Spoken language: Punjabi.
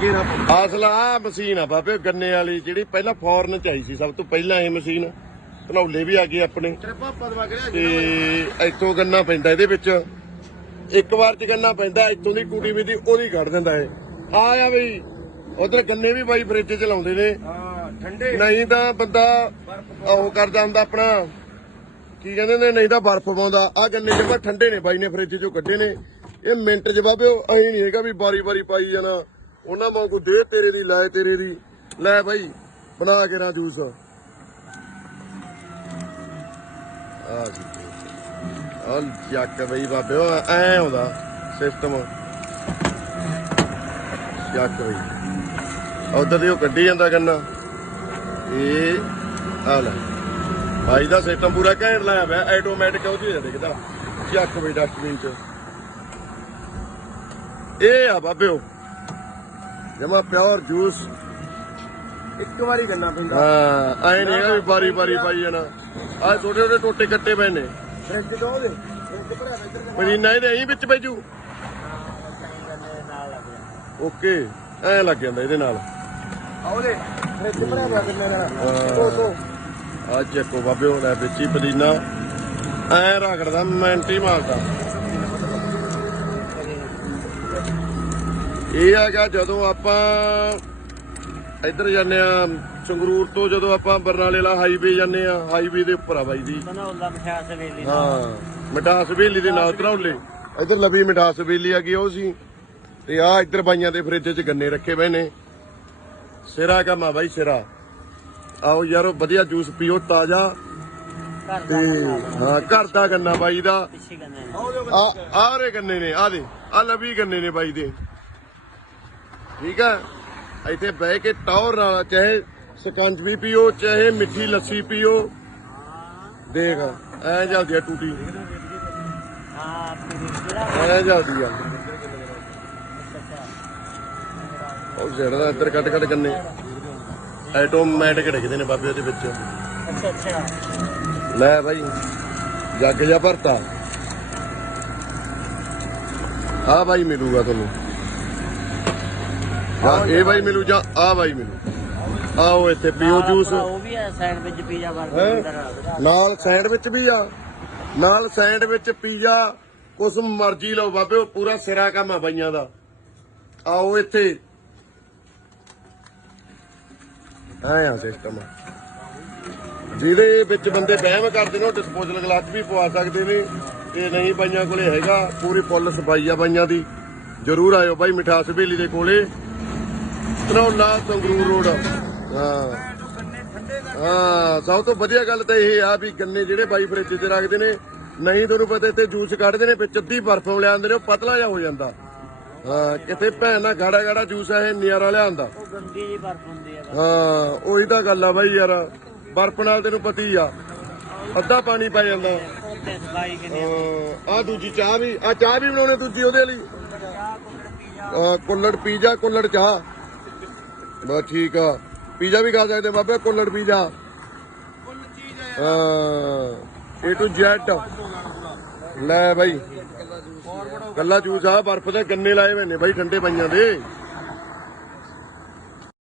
ਅਸਲ ਆ ਮਸ਼ੀਨ ਆ ਬਾਬੇ, ਗੰਨੇ ਵਾਲੀ ਜਿਹੜੀ ਪਹਿਲਾਂ ਫੋਰਨ ਚ ਆਈ ਸੀ, ਸਭ ਤੋਂ ਪਹਿਲਾਂ ਇਹ ਮਸ਼ੀਨ। ਧਨੌਲੇ ਵੀ ਆ ਗਈ ਆਪਣੇ। ਤੇ ਇੱਥੋਂ ਗੰਨਾ ਪੈਂਦਾ ਇਹਦੇ ਵਿੱਚ। ਇੱਕ ਵਾਰ ਚ ਗੰਨਾ ਪੈਂਦਾ, ਇੱਥੋਂ ਦੀ ਕੁੜੀ ਵੀ ਦੀ, ਉਹਦੀ ਕੱਢ ਦਿੰਦਾ ਇਹ। ਆ ਆ ਬਈ, ਉਧਰ ਗੰਨੇ ਵੀ ਬਾਈ ਫ੍ਰਿਜ ਚ ਲਾਉਂਦੇ ਨੇ। ਹਾਂ ਠੰਡੇ ਨਹੀਂ ਤਾਂ ਬੰਦਾ ਉਹ ਕਰਦਾ ਹੁੰਦਾ ਆਪਣਾ। ਕੀ ਕਹਿੰਦੇ ਨੇ, ਨਹੀਂ ਤਾਂ ਬਰਫ਼ ਪਾਉਂਦਾ। ਆ ਗੰਨੇ ਜਮਾ ਠੰਡੇ ਨੇ ਬਾਈ ਨੇ ਫ੍ਰਿਜ ਚੋਂ ਕੱਢੇ ਨੇ। ਇਹ ਮਿੰਟ ਚ ਬਾਬੇ ਅਹੀਂ ਨਹੀਂ ਹੈਗਾ ਵੀ ਬਾਰੀ ਬਾਰੀ ਪਾਈ ਜਾਣਾ। ਉਹਨਾਂ ਵਾਂਗੂ ਦੇ ਤੇਰੇ ਦੀ ਲੈ ਤੇਰੇ ਦੀ। ਲੈ ਬਾਈ, ਬਣਾ ਕੇ ਨਾ ਜੂਸ। ਆ ਜੀ। ਆ ਚੱਕ ਬਈ ਬਾਬੇ ਐ ਹੁੰਦਾ ਸਿਸਟਮ ਚੱਕ ਬਈ। ਉਧਰ ਦੀ ਉਹ ਕੱਢੀ ਜਾਂਦਾ ਗੰਨਾ। ਇਹ ਆ ਲੈ। ਭਾਈ ਦਾ ਸਿਸਟਮ ਪੂਰਾ ਘੈਂਟ ਲਾਇਆ ਪਿਆ ਆਟੋਮੈਟਿਕ ਉਹਦੀ ਹੋ ਦੇਖਦਾ ਚੱਕ ਬਈ ਡਸਟਬਿਨ ਚ। ਇਹ ਆ ਬਾਬਿਓ ਜਮਾ ਪਿਓਰ ਜੂਸ। ਇੱਕ ਵਾਰੀ ਗੰਨਾ ਪੈਂਦਾ। ਹਾਂ ਐ ਨਹੀਂ ਵੀ ਬਾਰੀ ਬਾਰੀ ਪਾਈ ਜਾਣਾ। ਆ ਛੋਟੇ ਛੋਟੇ ਟੋਟੇ ਕੱਟੇ ਪਏ ਨੇ। ਫ੍ਰਿਜ ਦੋ ਦੇ? ਫ੍ਰਿਜ ਭਰਿਆ ਇੱਧਰ ਪਦੀਨਾ ਇਹਦੇ ਐਂ ਵਿੱਚ ਪੈਜੂ ਓਕੇ ਐ ਲੱਗ ਜਾਂਦਾ ਇਹਦੇ ਨਾਲ। ਆ ਉਹਦੇ ਫ੍ਰਿਜ ਭਰਿਆ ਵਾ ਗੰਨੇ ਨਾਲ। ਦੋ ਦੋ ਆ ਚੱਕੋ ਬਾਬੇ ਹੁਣ ਵਿੱਚ ਹੀ ਪਦੀਨਾ। ਐ ਰਗੜਦਾ ਮਿੰਟ ਮਾਰਦਾ। ਇਹ ਹੈਗਾ ਜਦੋਂ ਆਪਾਂ ਇੱਧਰ ਜਾਂਦੇ ਆ ਸੰਗਰੂਰ ਤੋਂ ਜਦੋਂ ਆਪਾਂ ਬਰਨਾਲੇ ਵਾਲਾ ਹਾਈਵੇ ਜਾਂਦੇ ਆ ਹਾਈਵੇ ਦੇ ਉੱਪਰ ਆ ਬਾਈ ਦੀ ਹਾਂ ਮਿਠਾਸ ਹਵੇਲੀ ਦੇ ਨਾਲ ਧਰੌਲੇ ਇੱਧਰ ਲਵੀ ਮਿਠਾਸ ਹਵੇਲੀ ਆ ਗਈ ਉਹ ਸੀ। ਤੇ ਆ ਇੱਧਰ ਬਾਈਆਂ ਦੇ ਫ੍ਰਿਜ 'ਚ ਗੰਨੇ ਰੱਖੇ ਪਏ ਨੇ। ਸਿਰਾ ਕੰਮ ਆ ਬਾਈ ਸਿਰਾ। ਆਓ ਯਾਰੋ ਵਧੀਆ ਜੂਸ ਪੀਓ ਤਾਜ਼ਾ। ਘਰ ਤੇ ਦਾ ਹਾਂ ਘਰ ਦਾ ਗੰਨਾ ਬਾਈ ਦਾ। ਆ ਆਰੇ ਗੰਨੇ ਨੇ ਆ ਦੇ। ਆ ਲਵੀ ਗੰਨੇ ਨੇ ਬਾਈ ਦੇ। ਠੀਕ ਆ? ਇੱਥੇ ਬਹਿ ਕੇ ਟੌਰ ਨਾਲ, ਚਾਹੇ ਸਕੰਜ ਵੀ ਪੀਓ, ਚਾਹੇ ਮਿੱਠੀ ਲੱਸੀ ਪੀਓ। ਦੇਖ, ਐ ਜਲਦੀ ਆ ਟੂਟੀ। ਐ ਜਲਦੀ ਆ। ਉਹ ਜਿਹੜਾ ਇੱਧਰ ਕੱਟ ਕੱਟ ਕੰਨੇ ਆਟੋਮੈਟਿਕ ਡਿੱਗਦੇ ਨੇ ਬਾਬੇ ਉਹਦੇ ਵਿੱਚ। ਅੱਛਾ ਅੱਛਾ ਲੈ ਬਾਈ, ਜੱਗ ਜਾ ਭਰਤਾ। ਆ ਬਾਈ ਮਿਲੂਗਾ ਤੁਹਾਨੂੰ। ਇਹ ਬਾਈ ਮਿਲੂ ਜਾਂ ਆ ਬਾਈ ਮਿਲੂ। ਆਓ ਇੱਥੇ ਪੀਓ ਜੂਸ। ਉਹ ਵੀ ਹੈ ਸੈਂਡਵਿਚ ਪੀਜ਼ਾ? ਬਰਗਰ ਨਾਲ ਸੈਂਡਵਿਚ ਵੀ ਆ। ਨਾਲ ਸੈਂਡਵਿਚ ਪੀਜ਼ਾ ਕੁਛ ਮਰਜ਼ੀ ਲਓ ਬਾਬੇ ਉਹ ਪੂਰਾ ਸਿਰਾ ਕੰਮ ਆ ਬਾਈਆਂ ਦਾ। ਆਓ ਇੱਥੇ। ਐ ਆ ਸਿਸਟਮ ਜਿਹਦੇ ਵਿੱਚ ਬੰਦੇ ਵਹਿਮ ਕਰਦੇ ਨੇ ਉਹ ਡਿਸਪੋਜ਼ਲ ਗਲਾਸ ਵੀ ਪਵਾ ਸਕਦੇ ਨੇ। ਤੇ ਨਹੀਂ ਬਾਈਆਂ ਕੋਲੇ ਹੈਗਾ ਪੂਰੀ ਫੁੱਲ ਸਫ਼ਾਈ ਆ ਬਾਈਆਂ ਦੀ। ਜਰੂਰ ਆਇਓ ਬਾਈ ਮਿਠਾਸ ਹਵੇਲੀ ਦੇ ਕੋਲੇ। ਧਨੌਲਾ ਸੰਗਰੂਰ ਰੋਡ। ਹਾਂ। ਹਾਂ ਸਭ ਤੋਂ ਵਧੀਆ ਗੱਲ ਤਾਂ ਇਹ ਆ ਵੀ ਗੰਨੇ ਜਿਹੜੇ ਬਾਈ ਫ੍ਰਿਜ 'ਚ ਰੱਖਦੇ ਨੇ ਨਹੀਂ ਤੁਹਾਨੂੰ ਪਤਾ ਇੱਥੇ ਜੂਸ ਕੱਢਦੇ ਨੇ ਵਿੱਚ ਅੱਧੀ ਬਰਫ਼ ਲਿਆਉਂਦੇ ਨੇ ਉਹ ਪਤਲਾ ਜਿਹਾ ਹੋ ਜਾਂਦਾ। ਹਾਂ ਕਿਤੇ ਭੈਣ ਨਾਲ ਗਾੜਾ ਗਾੜਾ ਜੂਸ ਆ ਇਹ ਨਿਆਰਾ ਲਿਆਂਦਾ ਉਹ ਗੰਦੀ ਜੀ ਬਰਫ ਹੁੰਦੀ ਹੈ ਹਾਂ ਉਹੀ ਤਾਂ ਗੱਲ ਆ ਬਾਈ ਯਾਰ ਬਰਫ਼ ਨਾਲ ਤੈਨੂੰ ਪਤਾ ਆ ਅੱਧਾ ਪਾਣੀ ਪੈ ਜਾਂਦਾ। ਉੱਤੇ ਸਫ਼ਾਈ ਕਿੰਨੀ ਆ। ਦੂਜੀ ਚਾਹ ਵੀ ਆ ਚਾਹ ਵੀ ਬਣਾਉਣੇ ਦੂਜੀ ਉਹਦੇ ਲਈ? ਕੁੱਲੜ ਪੀਜ਼ਾ ਕੁੱਲੜ ਚਾਹ। ਬਸ ਠੀਕ ਆ। ਪੀਜ਼ਾ ਵੀ ਖਾ ਸਕਦੇ ਬਾਬੇ ਕੁੱਲੜ ਪੀਜ਼ਾ। ਹਾਂ A to Z ਲੈ ਬਾਈ। ਕੱਲਾ ਜੂਸ ਆ ਬਰਫ਼ ਦੇ ਗੰਨੇ ਲਾਏ ਹੋਏ ਨੇ ਬਾਈ ਠੰਡੇ ਪਈਆਂ ਦੇ।